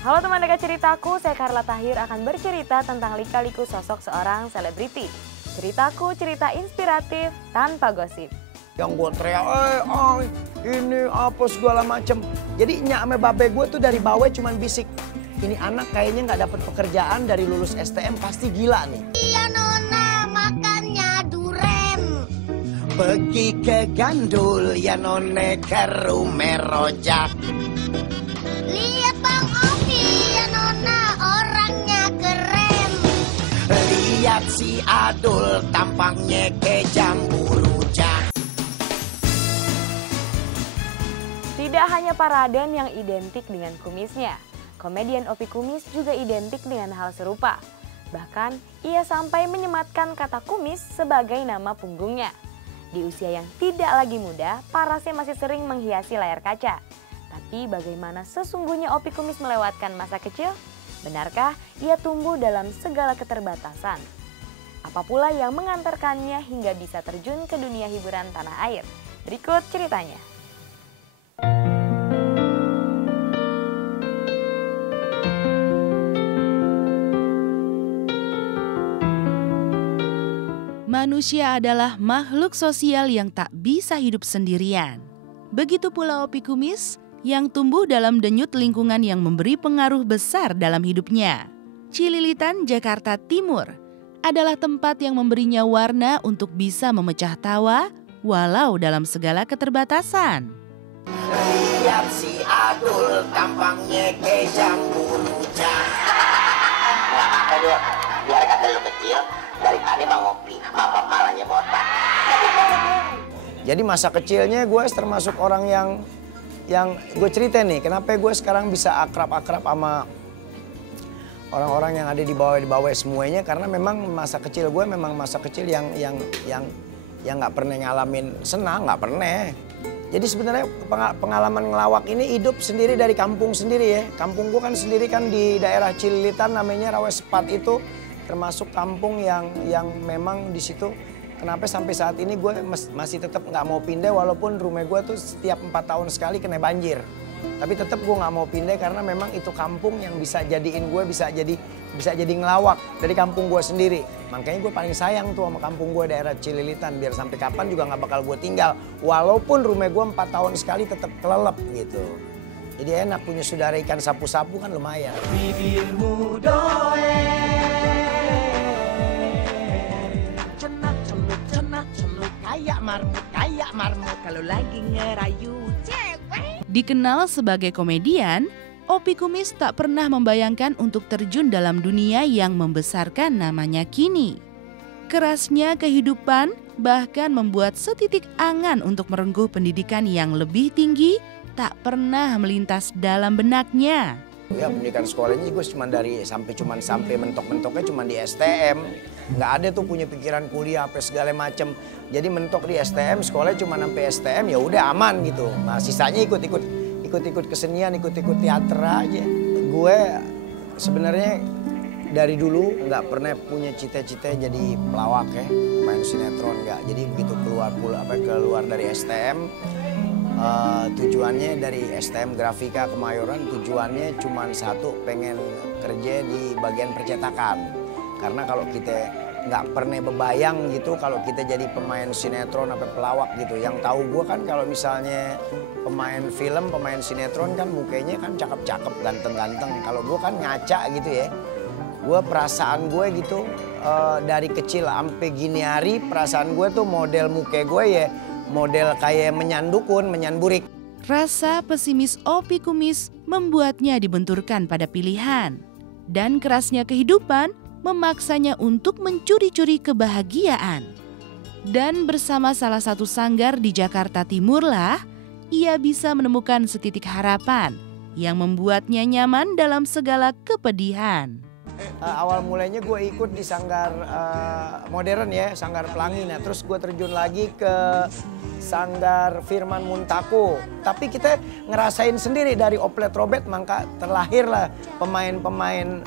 Halo teman dekat ceritaku, saya Carla Tahir akan bercerita tentang lika-liku sosok seorang selebriti. Ceritaku cerita inspiratif tanpa gosip. Yang gue teriak, ini apa segala macem. Jadi nyak sama babe gue tuh dari bawah cuman bisik. Ini anak kayaknya nggak dapet pekerjaan dari lulus STM, pasti gila nih. Iya nona, makannya duren. Pergi ke Gandul ya none ke rumah rojak. Lihat Bang Oki ya nona, orangnya keren. Lihat si Adul tampangnya ke jambu rujak. Tidak hanya Paraden yang identik dengan kumisnya, komedian Opi Kumis juga identik dengan hal serupa. Bahkan ia sampai menyematkan kata kumis sebagai nama punggungnya. Di usia yang tidak lagi muda, parasnya masih sering menghiasi layar kaca. Tapi bagaimana sesungguhnya Opi Kumis melewatkan masa kecil? Benarkah ia tumbuh dalam segala keterbatasan? Apa pula yang mengantarkannya hingga bisa terjun ke dunia hiburan tanah air? Berikut ceritanya. Manusia adalah makhluk sosial yang tak bisa hidup sendirian. Begitu pula Opi Kumis yang tumbuh dalam denyut lingkungan yang memberi pengaruh besar dalam hidupnya. Cililitan, Jakarta Timur adalah tempat yang memberinya warna untuk bisa memecah tawa walau dalam segala keterbatasan. Lihat si Adul tampangnya ke jambu rujak. Aduh, biar kata lu kecil, daripada Bang Opi, apa malahnya botak. Jadi masa kecilnya gue termasuk orang yang gue cerita nih, kenapa gue sekarang bisa akrab-akrab sama orang-orang yang ada di bawah semuanya, karena memang masa kecil gue memang masa kecil yang nggak pernah ngalamin senang, nggak pernah. Jadi sebenarnya pengalaman ngelawak ini hidup sendiri dari kampung sendiri ya. Kampung gue kan sendiri kan di daerah Cililitan, namanya Rawasepat itu termasuk kampung yang memang di situ. Kenapa sampai saat ini gue masih tetap nggak mau pindah walaupun rumah gue tuh setiap 4 tahun sekali kena banjir. Tapi tetap gue nggak mau pindah karena memang itu kampung yang bisa jadiin gue bisa jadi ngelawak dari kampung gue sendiri. Makanya gue paling sayang tuh sama kampung gue daerah Cililitan, biar sampai kapan juga nggak bakal gue tinggal. Walaupun rumah gue 4 tahun sekali tetap kelelep gitu. Jadi enak punya saudara ikan sapu-sapu kan lumayan. Bibirmu kayak marmut kalau lagi ngerayu cewek. Dikenal sebagai komedian, Opi Kumis tak pernah membayangkan untuk terjun dalam dunia yang membesarkan namanya kini. Kerasnya kehidupan bahkan membuat setitik angan untuk merengkuh pendidikan yang lebih tinggi tak pernah melintas dalam benaknya. Ya pendidikan sekolahnya gue sampai mentok-mentoknya cuma di STM. Nggak ada tuh punya pikiran kuliah apa segala macem. Jadi mentok di STM, sekolahnya cuma sampai STM, ya udah aman gitu. Nah sisanya ikut-ikut kesenian, ikut-ikut teater aja. Gue sebenarnya dari dulu nggak pernah punya cita-cita jadi pelawak ya, main sinetron nggak. Jadi begitu keluar dari STM, tujuannya dari STM Grafika Kemayoran, tujuannya cuma satu, pengen kerja di bagian percetakan. Karena kalau kita nggak pernah bebayang gitu kalau kita jadi pemain sinetron atau pelawak gitu. Yang tahu gue kan kalau misalnya pemain film, pemain sinetron kan mukanya kan cakep-cakep, ganteng-ganteng. Kalau gue kan ngaca gitu ya. Gue perasaan gue gitu dari kecil sampai gini hari perasaan gue tuh model muka gue ya model kayak menyandukun, menyanburik. Rasa pesimis Opi Kumis membuatnya dibenturkan pada pilihan. Dan kerasnya kehidupan memaksanya untuk mencuri-curi kebahagiaan. Dan bersama salah satu sanggar di Jakarta Timurlah, ia bisa menemukan setitik harapan yang membuatnya nyaman dalam segala kepedihan. Awal mulanya gue ikut di sanggar modern ya, sanggar pelangi. Nah terus gue terjun lagi ke sanggar Firman Muntako. Tapi kita ngerasain sendiri dari Oplet Robet, maka terlahirlah pemain-pemain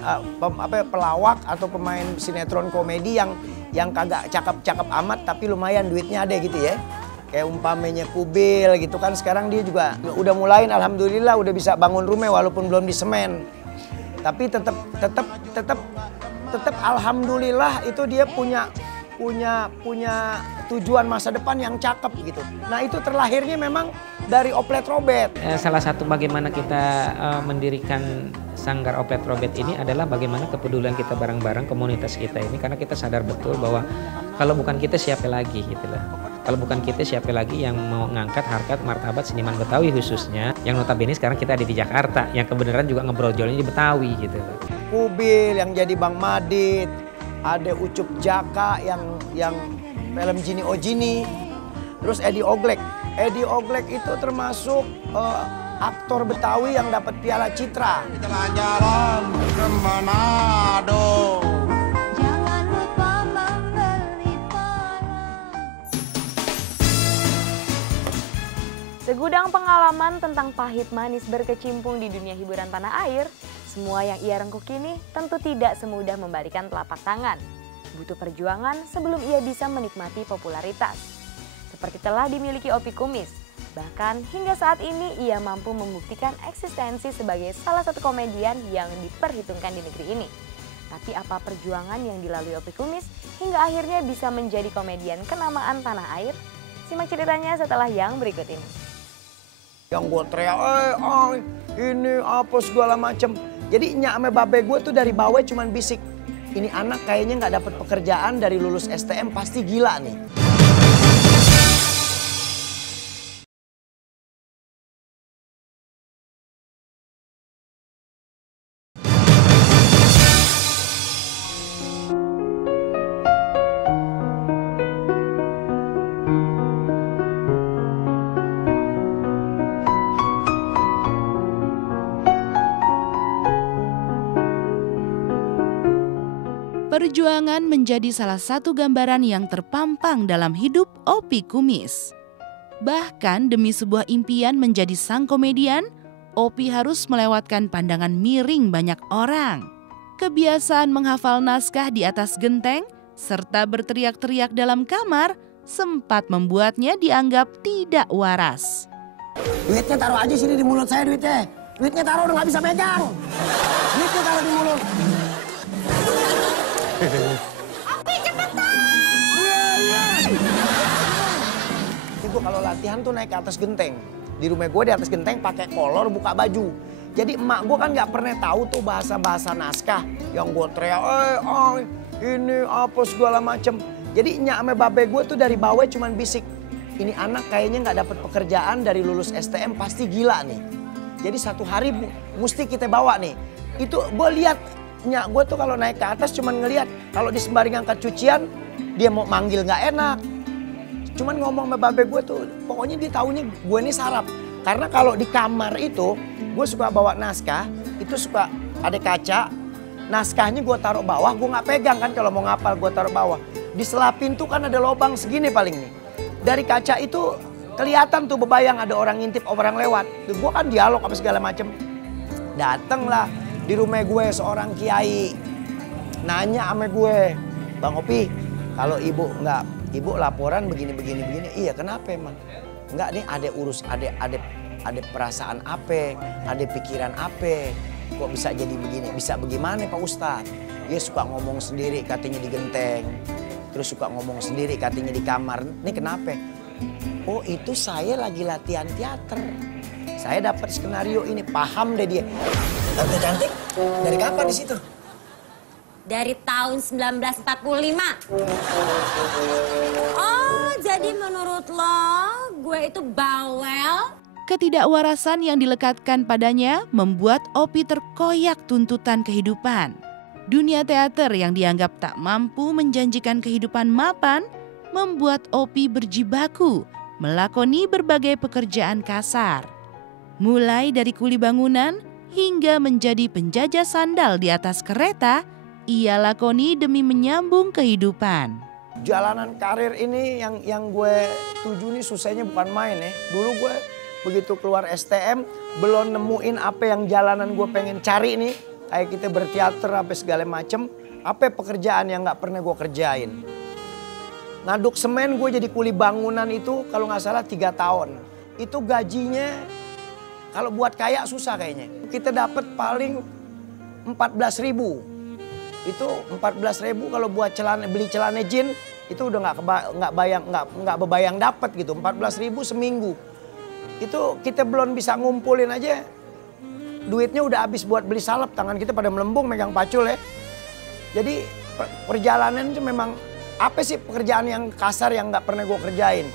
pelawak atau pemain sinetron komedi yang kagak cakep-cakep amat tapi lumayan duitnya ada gitu ya. Kayak umpamanya Kubil gitu kan, sekarang dia juga udah mulain alhamdulillah udah bisa bangun rumah walaupun belum di semen. Tapi tetap alhamdulillah itu dia punya tujuan masa depan yang cakep gitu. Nah itu terlahirnya memang dari Oplet Robet. Salah satu bagaimana kita mendirikan Sanggar Oplet Robet ini adalah bagaimana kepedulian kita bareng-bareng komunitas kita ini, karena kita sadar betul bahwa kalau bukan kita siapa lagi gitu loh. Kalau bukan kita siapa lagi yang mau ngangkat harkat martabat seniman Betawi khususnya, yang notabene sekarang kita ada di Jakarta, yang kebenaran juga ngebrojolnya di Betawi gitu loh. Kubil yang jadi Bang Madit, ada Ucup Jaka yang film Jini Ojini, terus Edi Oglek. Edi Oglek itu termasuk aktor Betawi yang dapat Piala Citra. Jalan ke Manado. Jangan lupa membeli Segudang pengalaman tentang pahit manis berkecimpung di dunia hiburan tanah air, semua yang ia rengkuh kini tentu tidak semudah membalikan telapak tangan. Butuh perjuangan sebelum ia bisa menikmati popularitas. Seperti telah dimiliki Opi Kumis, bahkan hingga saat ini ia mampu membuktikan eksistensi sebagai salah satu komedian yang diperhitungkan di negeri ini. Tapi apa perjuangan yang dilalui Opi Kumis hingga akhirnya bisa menjadi komedian kenamaan tanah air? Simak ceritanya setelah yang berikut ini. Yang gue teriak, ini apa segala macem. Jadi nyak sama babe gue tuh dari bawah cuman bisik, ini anak kayaknya nggak dapat pekerjaan dari lulus STM pasti gila nih. Perjuangan menjadi salah satu gambaran yang terpampang dalam hidup Opi Kumis. Bahkan demi sebuah impian menjadi sang komedian, Opi harus melewatkan pandangan miring banyak orang. Kebiasaan menghafal naskah di atas genteng serta berteriak-teriak dalam kamar sempat membuatnya dianggap tidak waras. Duitnya taruh aja sini di mulut saya duitnya. Duitnya taruh udah nggak bisa pegang. Duitnya taruh di mulut. Opi cepetan! Gue kalau latihan tuh naik ke atas genteng. Di rumah gue di atas genteng pakai kolor buka baju. Jadi emak gue kan nggak pernah tahu tuh bahasa-bahasa naskah. Yang gue teriak, ini apa segala macem. Jadi nyak sama babe gue tuh dari bawah cuman bisik. Ini anak kayaknya nggak dapat pekerjaan dari lulus STM pasti gila nih. Jadi satu hari mesti kita bawa nih. Itu gue lihat nyak gue tuh kalau naik ke atas cuman ngelihat. Kalau di sembari ngangkat cucian dia mau manggil nggak enak. Cuman ngomong sama babe gue tuh pokoknya dia taunya gue ini sarap. Karena kalau di kamar itu gue suka bawa naskah. Itu suka ada kaca. Naskahnya gue taruh bawah, gue nggak pegang kan kalau mau ngapal gue taruh bawah. Di sela pintu kan ada lubang segini paling nih. Dari kaca itu kelihatan tuh bebayang ada orang ngintip orang lewat. Gue kan dialog apa segala macem. Datenglah di rumah gue seorang kiai. Nanya sama gue, Bang Opi kalau ibu laporan begini. Iya kenapa emang? Enggak nih ada perasaan apa, ada pikiran apa. Kok bisa jadi begini, bisa bagaimana Pak Ustadz? Dia suka ngomong sendiri katanya di genteng. Terus suka ngomong sendiri katanya di kamar. Ini kenapa? Oh itu saya lagi latihan teater. Saya dapat skenario ini, paham deh dia. Tante cantik, dari kapan di situ? Dari tahun 1945. Oh, jadi menurut lo gue itu bawel? Ketidakwarasan yang dilekatkan padanya membuat Opi terkoyak tuntutan kehidupan. Dunia teater yang dianggap tak mampu menjanjikan kehidupan mapan membuat Opi berjibaku melakoni berbagai pekerjaan kasar. Mulai dari kuli bangunan hingga menjadi penjajah sandal di atas kereta, ia lakoni demi menyambung kehidupan. Jalanan karir ini yang gue tuju nih susahnya bukan main ya. Dulu gue begitu keluar STM belum nemuin apa yang jalanan gue pengen cari nih. Kayak kita berteater apa segala macem. Apa pekerjaan yang gak pernah gue kerjain. Ngaduk semen gue jadi kuli bangunan itu kalau gak salah 3 tahun. Itu gajinya kalau buat kaya susah kayaknya. Kita dapat paling 14.000. Itu 14.000 kalau buat beli celana jin itu udah nggak bebayang dapat gitu. 14.000 seminggu. Itu kita belum bisa ngumpulin aja. Duitnya udah habis buat beli salep, tangan kita pada melembung megang pacul ya. Jadi perjalanan itu memang apa sih pekerjaan yang kasar yang nggak pernah gue kerjain.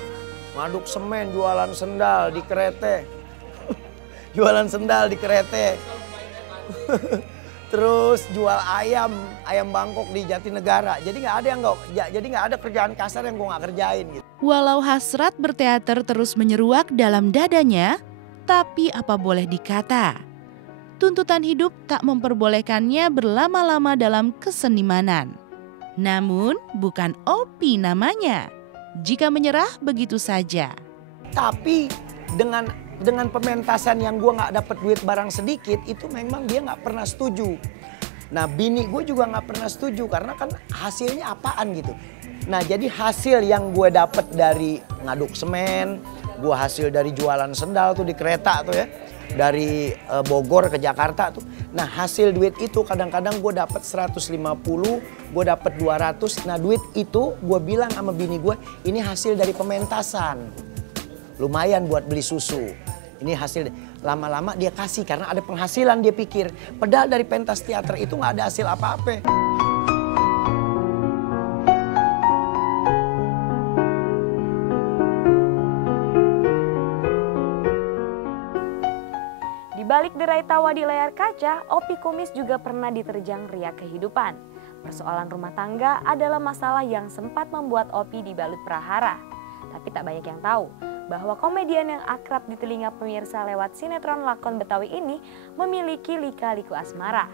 Ngaduk semen, jualan sendal di kereta. Jualan sendal di kereta. Terus jual ayam Bangkok di Jatinegara. Jadi nggak ada kerjaan kasar yang gue nggak kerjain gitu. Walau hasrat berteater terus menyeruak dalam dadanya, tapi apa boleh dikata, tuntutan hidup tak memperbolehkannya berlama-lama dalam kesenimanan. Namun bukan Opi namanya. Jika menyerah begitu saja. Tapi dengan pementasan yang gue nggak dapat duit barang sedikit, itu memang dia nggak pernah setuju. Nah bini gue juga nggak pernah setuju karena kan hasilnya apaan gitu. Nah jadi hasil yang gue dapat dari ngaduk semen, gue hasil dari jualan sendal tuh di kereta tuh ya, dari Bogor ke Jakarta tuh. Nah hasil duit itu kadang-kadang gue dapat 150, gue dapat 200. Nah duit itu gue bilang sama bini gue, ini hasil dari pementasan. Lumayan buat beli susu. Ini hasil, lama-lama dia kasih karena ada penghasilan dia pikir. Padahal dari pentas teater itu nggak ada hasil apa-apa. Di balik derai tawa di layar kaca, Opi Kumis juga pernah diterjang riak kehidupan. Persoalan rumah tangga adalah masalah yang sempat membuat Opi dibalut prahara. Tapi tak banyak yang tahu bahwa komedian yang akrab di telinga pemirsa lewat sinetron lakon Betawi ini memiliki lika-liku asmara.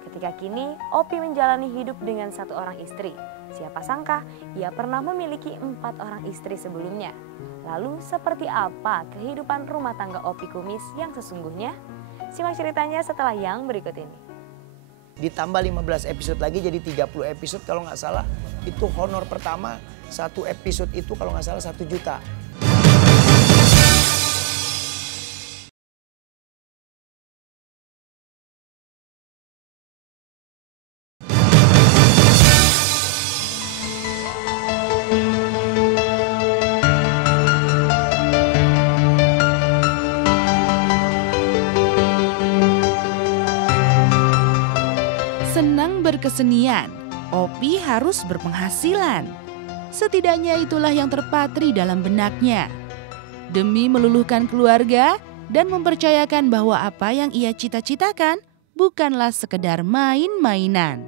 Ketika kini, Opi menjalani hidup dengan 1 orang istri. Siapa sangka ia pernah memiliki 4 orang istri sebelumnya. Lalu seperti apa kehidupan rumah tangga Opi Kumis yang sesungguhnya? Simak ceritanya setelah yang berikut ini. Ditambah 15 episode lagi jadi 30 episode kalau nggak salah. Itu honor pertama 1 episode itu kalau nggak salah 1 juta. Senang berkesenian, Opi harus berpenghasilan. Setidaknya itulah yang terpatri dalam benaknya. Demi meluluhkan keluarga dan mempercayakan bahwa apa yang ia cita-citakan bukanlah sekedar main-mainan.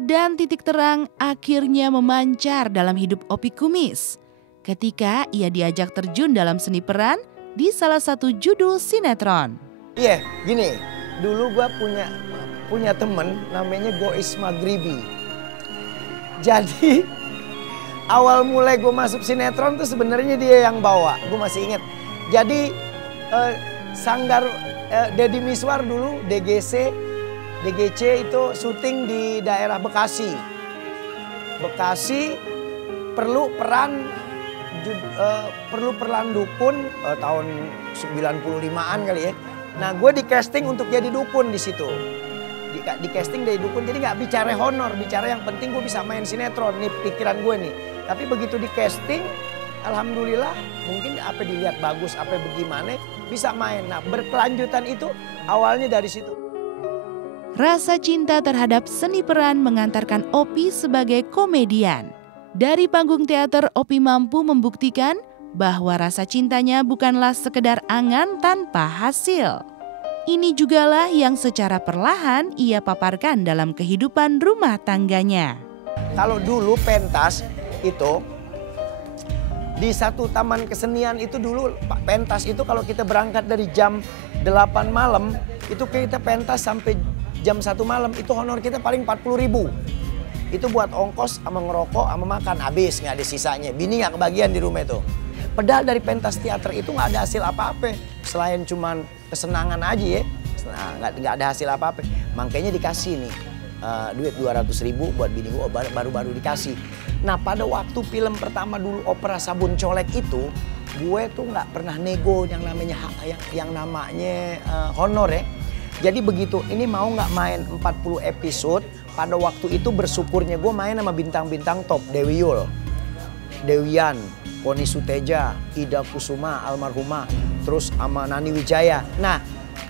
Dan titik terang akhirnya memancar dalam hidup Opi Kumis ketika ia diajak terjun dalam seni peran di salah satu judul sinetron. Iya, gini, dulu gue punya temen namanya Gois Maghribi. Jadi awal mulai gue masuk sinetron tuh sebenarnya dia yang bawa. Gue masih ingat. Jadi Sanggar Deddy Miswar dulu DGC itu syuting di daerah Bekasi. Bekasi perlu peran dukun tahun 95-an kali ya. Nah gue di casting untuk jadi dukun di situ. Di casting dari dukun, jadi nggak bicara honor, bicara yang penting gue bisa main sinetron, nih pikiran gue nih. Tapi begitu di casting, alhamdulillah mungkin apa dilihat bagus, apa bagaimana bisa main. Nah berkelanjutan itu awalnya dari situ. Rasa cinta terhadap seni peran mengantarkan Opi sebagai komedian. Dari panggung teater, Opi mampu membuktikan bahwa rasa cintanya bukanlah sekedar angan tanpa hasil. Ini jugalah yang secara perlahan ia paparkan dalam kehidupan rumah tangganya. Kalau dulu pentas itu di satu taman kesenian itu dulu pentas itu kalau kita berangkat dari jam 8 malam itu kita pentas sampai jam 1 malam itu honor kita paling 40.000. Itu buat ongkos sama ngerokok sama makan habis nggak ada sisanya. Bini nggak kebagian di rumah itu. Padahal dari pentas teater itu nggak ada hasil apa-apa selain cuman kesenangan aja ya, nggak ada hasil apa-apa. Makanya dikasih nih duit 200.000 buat bini gue baru-baru dikasih. Nah pada waktu film pertama dulu Opera Sabun Colek itu, gue tuh nggak pernah nego yang namanya honor ya. Jadi begitu ini mau nggak main 40 episode, pada waktu itu bersyukurnya gue main sama bintang-bintang top. Dewi Yul, Dewian, Poni Suteja, Ida Kusuma almarhumah, terus sama Nani Wijaya. Nah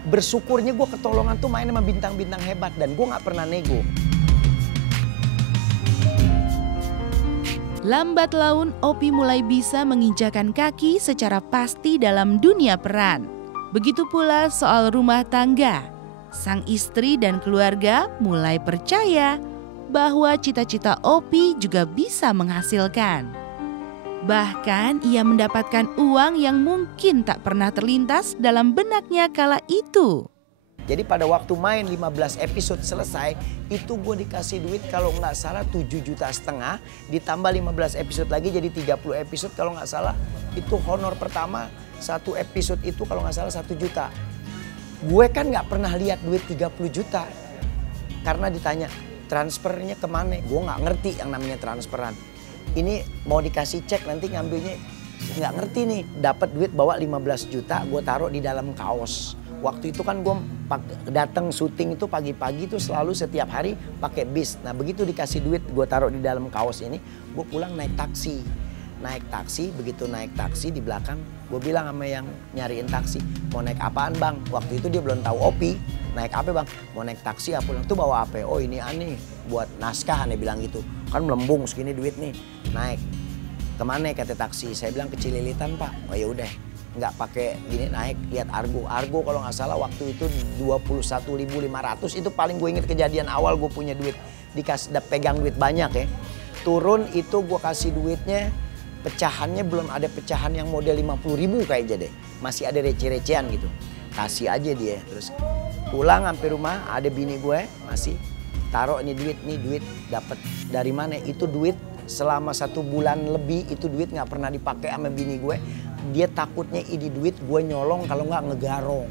bersyukurnya gue ketolongan tuh main sama bintang-bintang hebat dan gue nggak pernah nego. Lambat laun, Opi mulai bisa menginjakan kaki secara pasti dalam dunia peran. Begitu pula soal rumah tangga. Sang istri dan keluarga mulai percaya bahwa cita-cita Opi juga bisa menghasilkan. Bahkan ia mendapatkan uang yang mungkin tak pernah terlintas dalam benaknya kala itu. Jadi pada waktu main 15 episode selesai, itu gue dikasih duit kalau nggak salah 7,5 juta, ditambah 15 episode lagi jadi 30 episode kalau nggak salah. Itu honor pertama, satu episode itu kalau nggak salah 1 juta. Gue kan nggak pernah lihat duit 30 juta. Karena ditanya, transfernya kemana? Gue nggak ngerti yang namanya transferan. Ini mau dikasih cek nanti ngambilnya, nggak ngerti nih. Dapat duit bawa 15 juta, gue taruh di dalam kaos. Waktu itu kan gue datang syuting itu pagi-pagi tuh selalu setiap hari pakai bis. Nah begitu dikasih duit gue taruh di dalam kaos ini, gue pulang naik taksi. Naik taksi, begitu naik taksi di belakang gue bilang sama yang nyariin taksi, mau naik apaan bang? Waktu itu dia belum tahu Opi, naik apa bang? Mau naik taksi apa? Pulang tuh bawa apa? Oh ini aneh buat naskah aneh bilang gitu. Kan melembung segini duit nih, naik. Kemana kata taksi? Saya bilang ke Cililitan pak. Oh ya udah. Nggak pakai gini naik lihat Argo. Argo kalau nggak salah waktu itu 21.500 itu paling gue inget kejadian awal gue punya duit dikasih pegang duit banyak ya. Turun itu gue kasih duitnya pecahannya belum ada pecahan yang model 50.000 kayaknya deh. Masih ada receh-recehan gitu. Kasih aja dia terus pulang sampai rumah ada bini gue masih taruh nih duit dapat dari mana itu duit selama 1 bulan lebih itu duit nggak pernah dipakai sama bini gue. Dia takutnya ini duit gue nyolong kalau nggak ngegarong.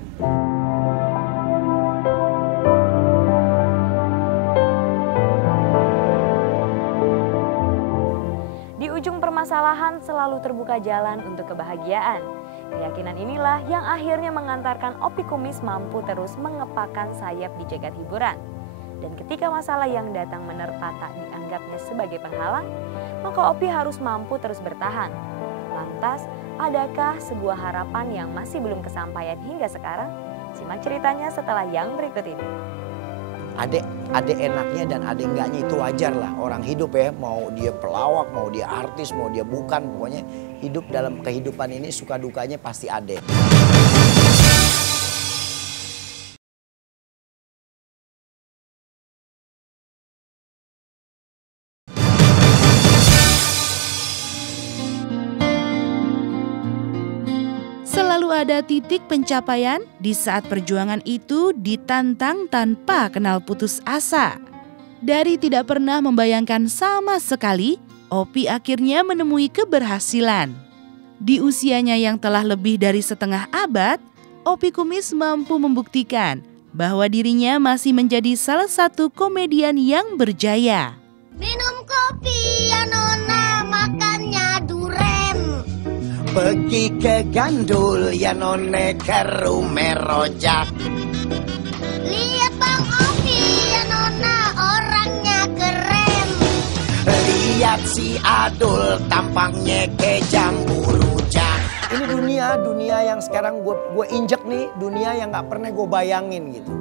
Di ujung permasalahan selalu terbuka jalan untuk kebahagiaan. Keyakinan inilah yang akhirnya mengantarkan Opi Kumis mampu terus mengepakkan sayap di jagat hiburan. Dan ketika masalah yang datang menerpa tak dianggapnya sebagai penghalang, maka Opi harus mampu terus bertahan. Lantas, adakah sebuah harapan yang masih belum kesampaian hingga sekarang? Simak ceritanya setelah yang berikut ini. Ada enaknya dan ada enggaknya itu wajar lah. Orang hidup ya, mau dia pelawak, mau dia artis, mau dia bukan. Pokoknya hidup dalam kehidupan ini suka dukanya pasti ada. Selalu ada titik pencapaian di saat perjuangan itu ditantang tanpa kenal putus asa. Dari tidak pernah membayangkan sama sekali, Opi akhirnya menemui keberhasilan. Di usianya yang telah lebih dari setengah abad, Opi Kumis mampu membuktikan bahwa dirinya masih menjadi salah satu komedian yang berjaya. Minum kopi ya nona, makannya duren. Pergi ke Gandul ya none ke rumah rojak. Lihat Bang Opi ya nona, orangnya keren. Lihat si Adul tampangnya ke jambu rujak. Ini dunia yang sekarang gue injek nih, dunia yang nggak pernah gue bayangin gitu.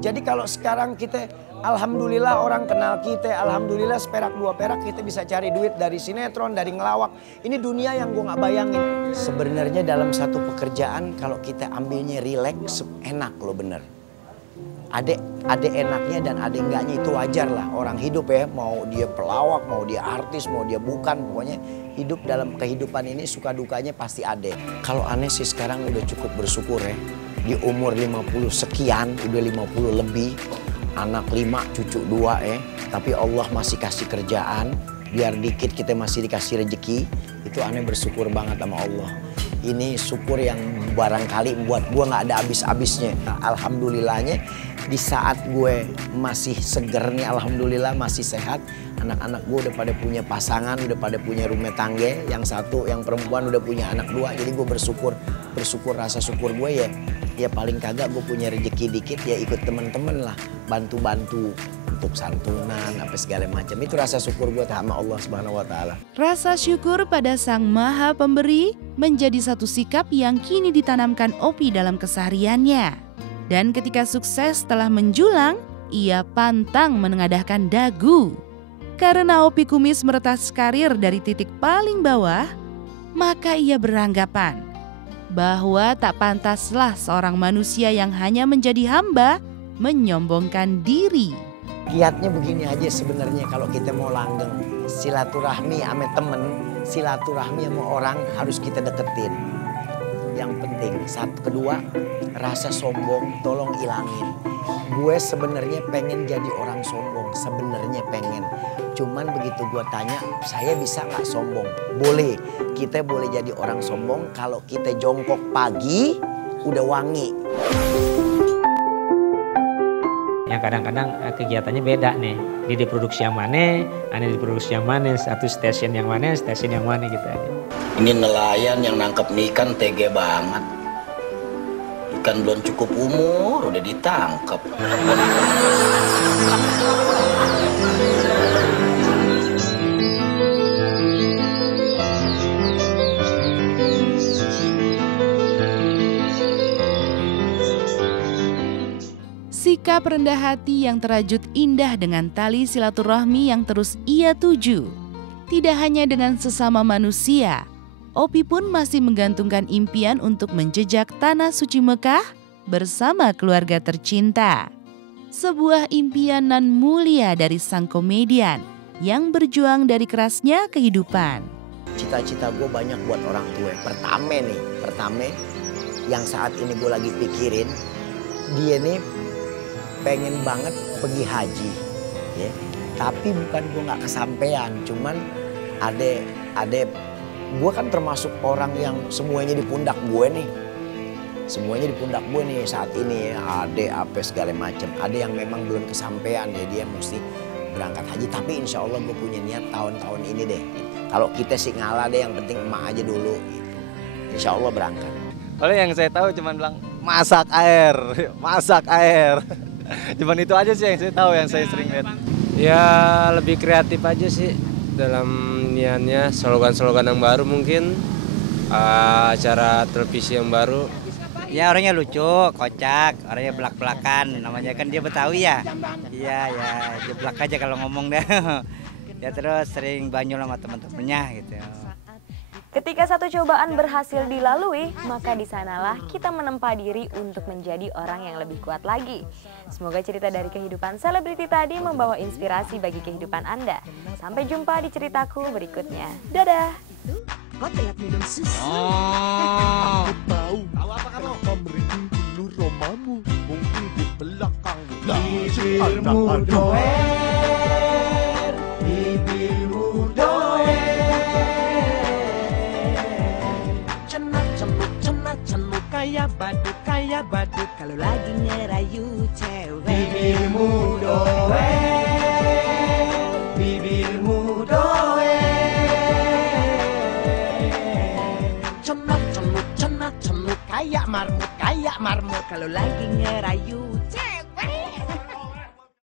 Jadi kalau sekarang kita, alhamdulillah orang kenal kita, alhamdulillah seperak 2 perak kita bisa cari duit dari sinetron, dari ngelawak. Ini dunia yang gue nggak bayangin. Sebenarnya dalam satu pekerjaan kalau kita ambilnya relax, enak loh bener. Ada enaknya dan ada enggaknya itu wajar lah. Orang hidup ya, mau dia pelawak, mau dia artis, mau dia bukan. Pokoknya hidup dalam kehidupan ini suka dukanya pasti ada. Kalau aneh sih sekarang udah cukup bersyukur ya. Di umur 50 sekian, udah 50 lebih. Anak 5, cucu 2 ya. Tapi Allah masih kasih kerjaan. Biar dikit kita masih dikasih rezeki. Itu aneh bersyukur banget sama Allah. Ini syukur yang barangkali buat gua nggak ada habis-habisnya. Nah, alhamdulillahnya di saat gue masih seger nih, alhamdulillah masih sehat. Anak-anak gue udah pada punya pasangan, udah pada punya rumah tangga. Yang satu, yang perempuan udah punya anak 2. Jadi gue bersyukur rasa syukur gue ya paling kagak gue punya rezeki dikit ya ikut temen-temen lah. Bantu-bantu untuk santunan, apa segala macam. Itu rasa syukur gue sama Allah Subhanahu wa Ta'ala. Rasa syukur pada Sang Maha Pemberi menjadi satu sikap yang kini ditanamkan Opi dalam kesehariannya. Dan ketika sukses telah menjulang, ia pantang menengadahkan dagu. Karena Opi Kumis meretas karir dari titik paling bawah, maka ia beranggapan bahwa tak pantaslah seorang manusia yang hanya menjadi hamba menyombongkan diri. Kiatnya begini aja sebenarnya kalau kita mau langgeng. Silaturahmi sama temen, silaturahmi sama orang harus kita deketin. Yang penting, kedua, rasa sombong tolong ilangin. Gue sebenarnya pengen jadi orang sombong, sebenarnya pengen. Cuman begitu gue tanya, saya bisa nggak sombong? Boleh, kita boleh jadi orang sombong kalau kita jongkok pagi udah wangi. Yang kadang-kadang kegiatannya beda nih. Dia diproduksi yang mana, aneh diproduksi yang mana, satu stasiun yang mana, stasiun yang mana gitu aja. Ini nelayan yang nangkep ikan tege banget. Ikan belum cukup umur udah ditangkep. Sikap rendah hati yang terajut indah dengan tali silaturahmi yang terus ia tuju. Tidak hanya dengan sesama manusia, Opi pun masih menggantungkan impian untuk menjejak tanah suci Mekah bersama keluarga tercinta. Sebuah impian nan mulia dari sang komedian yang berjuang dari kerasnya kehidupan. Cita-cita gue banyak buat orang tua. Pertama yang saat ini gue lagi pikirin, dia nih pengen banget pergi haji, ya. Tapi bukan gue nggak kesampean, cuman ada gue kan termasuk orang yang semuanya di pundak gue nih. Semuanya di pundak gue nih saat ini ya, ada apa segala macam. Ada yang memang belum kesampean ya, dia mesti berangkat haji. Tapi insya Allah gue punya niat tahun-tahun ini deh. Kalau kita sih ngalah deh, yang penting emak aja dulu gitu. Insya Allah berangkat. Kalau yang saya tahu cuman bilang masak air. Cuman itu aja sih yang saya tahu, yang saya sering lihat. Ya lebih kreatif aja sih dalam niatnya, slogan-slogan yang baru mungkin, acara televisi yang baru. Ya orangnya lucu, kocak, orangnya belak-belakan, namanya kan dia Betawi ya. Iya ya, jeblak aja kalau ngomong deh. Ya terus sering banyol sama teman-temannya gitu. Ketika satu cobaan berhasil dilalui, maka di sanalah kita menempa diri untuk menjadi orang yang lebih kuat lagi. Semoga cerita dari kehidupan selebriti tadi membawa inspirasi bagi kehidupan Anda. Sampai jumpa di ceritaku berikutnya. Dadah! Kau telat minum susu. Aku tahu apa kamu? Memberi dulu romamu, mungkin di belakang. Bibirmu doer, bibirmu doer. Cenut kayak badut kalau lagi ngerayu cewek. Bibirmu doer, bibirmu doer. Cenut kayak marmut kalau lagi ngerayu cewek.